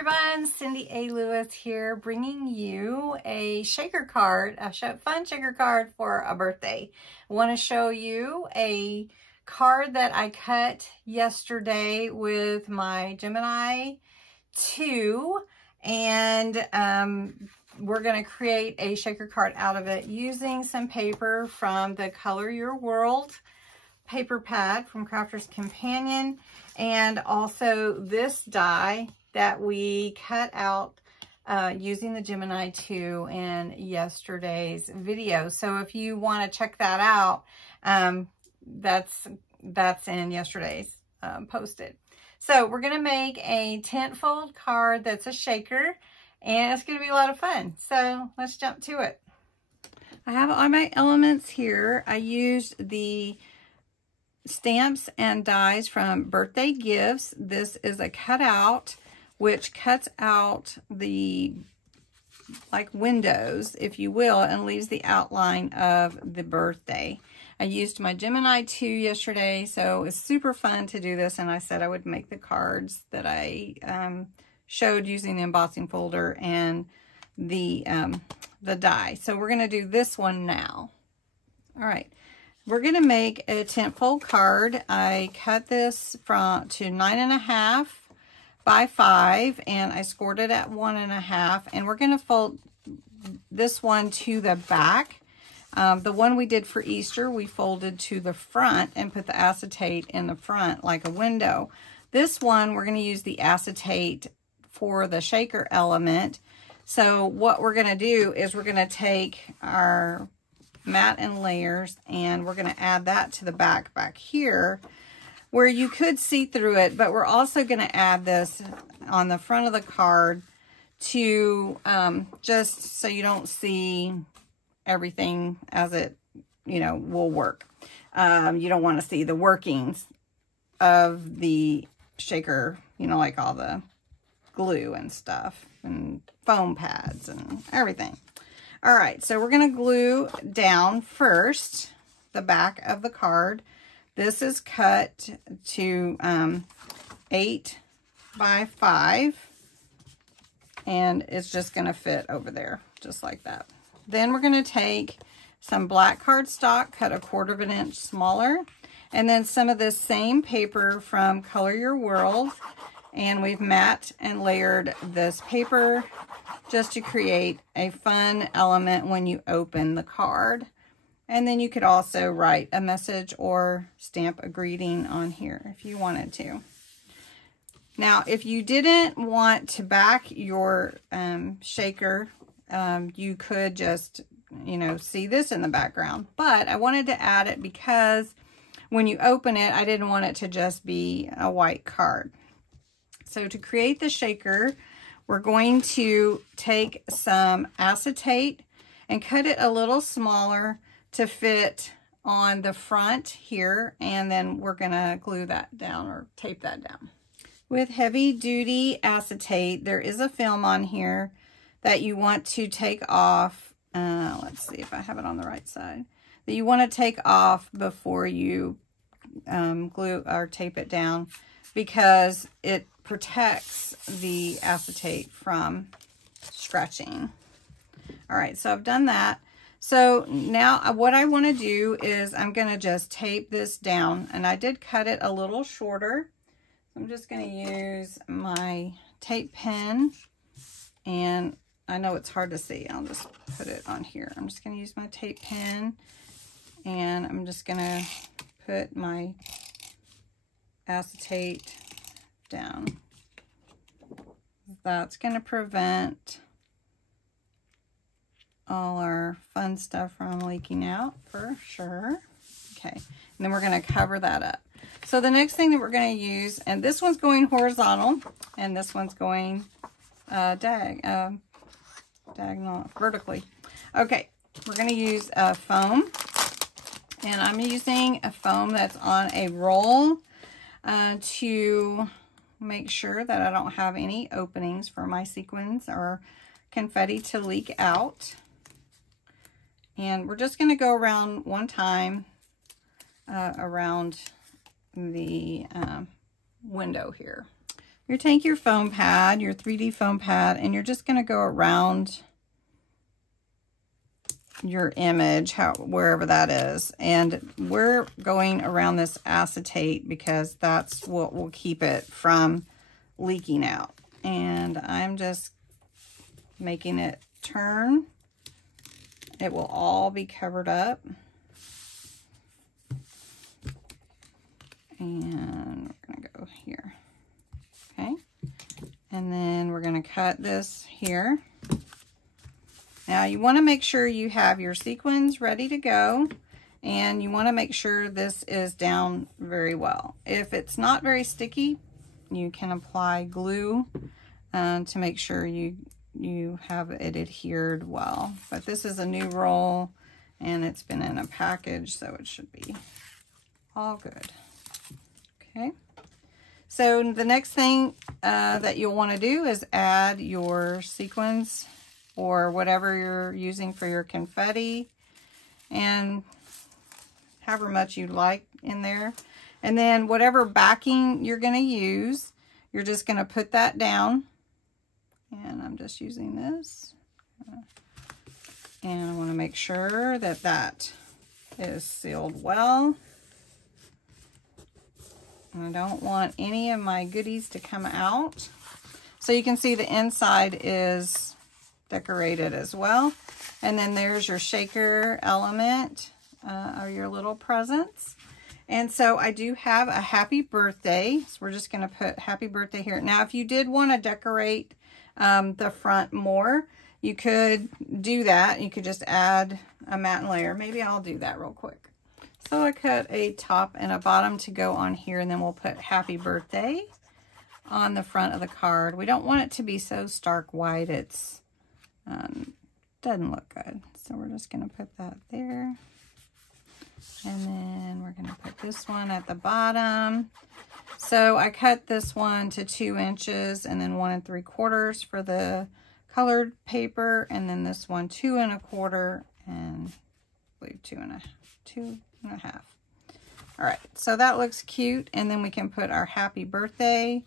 everyone, Cindy A. Lewis here, bringing you a shaker card, a fun shaker card for a birthday. I want to show you a card that I cut yesterday with my Gemini 2, and we're going to create a shaker card out of it using some paper from the Color Your World paper pad from Crafter's Companion, and also this die that we cut out using the Gemini 2 in yesterday's video. So if you want to check that out, that's in yesterday's posted. So we're going to make a tent fold card that's a shaker, and it's going to be a lot of fun. So let's jump to it. I have all my elements here. I used the stamps and dies from Birthday Gifts. This is a cutout, which cuts out the windows, if you will, and leaves the outline of the birthday. I used my Gemini 2 yesterday, so it's super fun to do this, and I said I would make the cards that I showed using the embossing folder and the die. So we're going to do this one now. All right. We're going to make a tent fold card. I cut this to 9.5 by 5, and I scored it at 1.5, and we're going to fold this one to the back. The one we did for Easter, we folded to the front and put the acetate in the front like a window. This one, we're going to use the acetate for the shaker element. So what we're going to do is we're going to take our mat and layers, and we're going to add that to the back here where you could see through it, but we're also going to add this on the front of the card to just so you don't see everything as it, will work. You don't want to see the workings of the shaker, like all the glue and stuff and foam pads and everything. All right, so we're going to glue down first the back of the card. This is cut to 8 by 5, and it's just going to fit over there, just like that. Then we're going to take some black cardstock, cut 1/4 inch smaller, and then some of this same paper from Color Your World, and we've mat and layered this paper just to create a fun element when you open the card. And then you could also write a message or stamp a greeting on here if you wanted to. Now, if you didn't want to back your shaker, you could just, see this in the background. But I wanted to add it because when you open it, I didn't want it to just be a white card. So to create the shaker, we're going to take some acetate and cut it a little smaller to fit on the front here, and then we're going to glue that down or tape that down. With heavy duty acetate, there is a film on here that you want to take off. Let's see if I have it on the right side. That you want to take off before you glue or tape it down, because it protects the acetate from scratching. All right, so I've done that. So now what I want to do is I'm going to just tape this down, and I did cut it a little shorter. I'm just going to use my tape pen, and I know it's hard to see. I'll just put it on here. I'm just going to use my tape pen, and I'm just going to put my acetate down. That's going to prevent all our fun stuff from leaking out for sure. Okay, and then we're going to cover that up. So the next thing that we're going to use, and this one's going horizontal, and this one's going diagonal, vertically. Okay, we're going to use foam, and I'm using a foam that's on a roll to make sure that I don't have any openings for my sequins or confetti to leak out. And we're just going to go around one time around the window here. You take your foam pad, your 3D foam pad, and you're just going to go around your image, wherever that is. And we're going around this acetate because that's what will keep it from leaking out. And I'm just making it turn. It will all be covered up. And we're going to go here. Okay. And then we're going to cut this here. Now you want to make sure you have your sequins ready to go, and you want to make sure this is down very well. If it's not very sticky, you can apply glue to make sure you have it adhered well. But this is a new roll and it's been in a package, so it should be all good. Okay. So the next thing that you'll want to do is add your sequins or whatever you're using for your confetti, and however much you like in there. And then whatever backing you're going to use, you're just going to put that down. And I'm just using this. And I want to make sure that that is sealed well. And I don't want any of my goodies to come out. So you can see the inside is decorated as well. And then there's your shaker element, or your little presents. And so I do have a happy birthday. So we're just going to put happy birthday here. Now, if you did want to decorate the front more, you could do that. You could just add a matte layer. Maybe I'll do that real quick. So I cut a top and a bottom to go on here, and then we'll put happy birthday on the front of the card. We don't want it to be so stark white. It's doesn't look good. So we're just going to put that there. And then we're going to put this one at the bottom. So I cut this one to 2 inches and then 1 3/4 for the colored paper. And then this one 2 1/4 and I believe 2 1/2. All right, so that looks cute. And then we can put our happy birthday.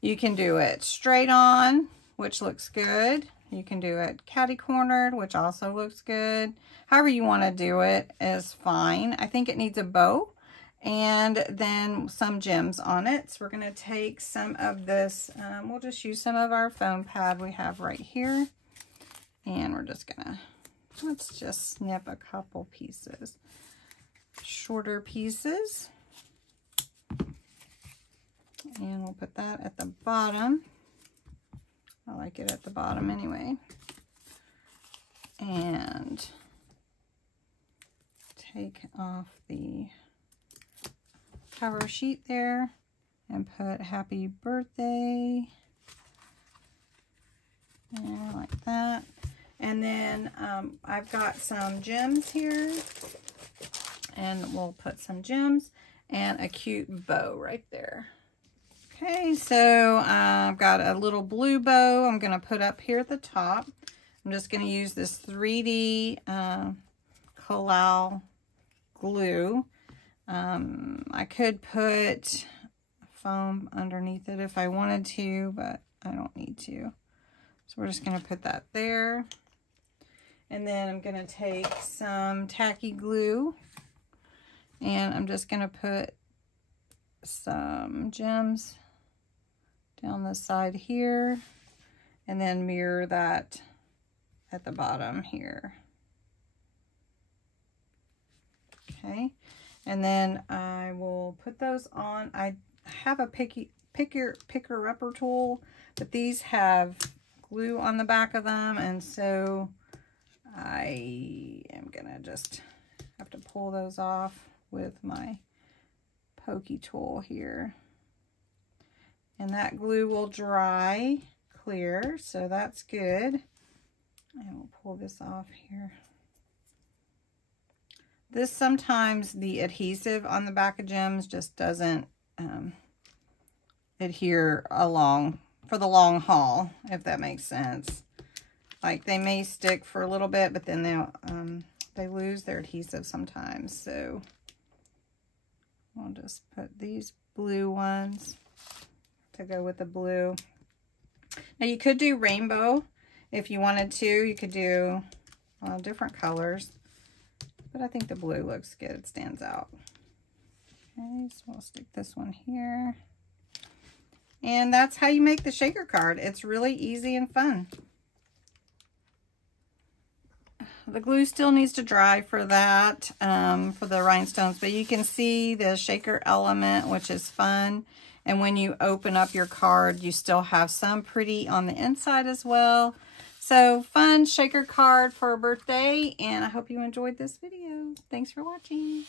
You can do it straight on, which looks good. You can do it catty-cornered, which also looks good. However you want to do it is fine. I think it needs a bow and then some gems on it. So we're going to take some of this, we'll just use some of our foam pad we have right here. And we're just going to, let's just snip a couple pieces, shorter pieces. And we'll put that at the bottom. I like it at the bottom anyway. And take off the cover sheet there and put happy birthday. And like that. And then I've got some gems here. And we'll put some gems and a cute bow right there. Okay, so I've got a little blue bow I'm going to put up here at the top. I'm just going to use this 3D Collal glue. I could put foam underneath it if I wanted to, but I don't need to. So we're just going to put that there. And then I'm going to take some tacky glue, and I'm just going to put some gems down the side here, and then mirror that at the bottom here. Okay, and then I will put those on. I have a picker-upper tool, but these have glue on the back of them, and so I am gonna just have to pull those off with my pokey tool here. And that glue will dry clear, so that's good. And we'll pull this off here. This, sometimes the adhesive on the back of gems just doesn't adhere along for the long haul, if that makes sense. Like, they may stick for a little bit, but then they lose their adhesive sometimes. So I'll just put these blue ones to go with the blue. Now you could do rainbow if you wanted to. You could do different colors, but I think the blue looks good. It stands out. Okay, so we'll stick this one here. And that's how you make the shaker card. It's really easy and fun. The glue still needs to dry for that, for the rhinestones, but you can see the shaker element, which is fun. And when you open up your card, you still have some pretty on the inside as well. So fun shaker card for a birthday, and I hope you enjoyed this video. Thanks for watching.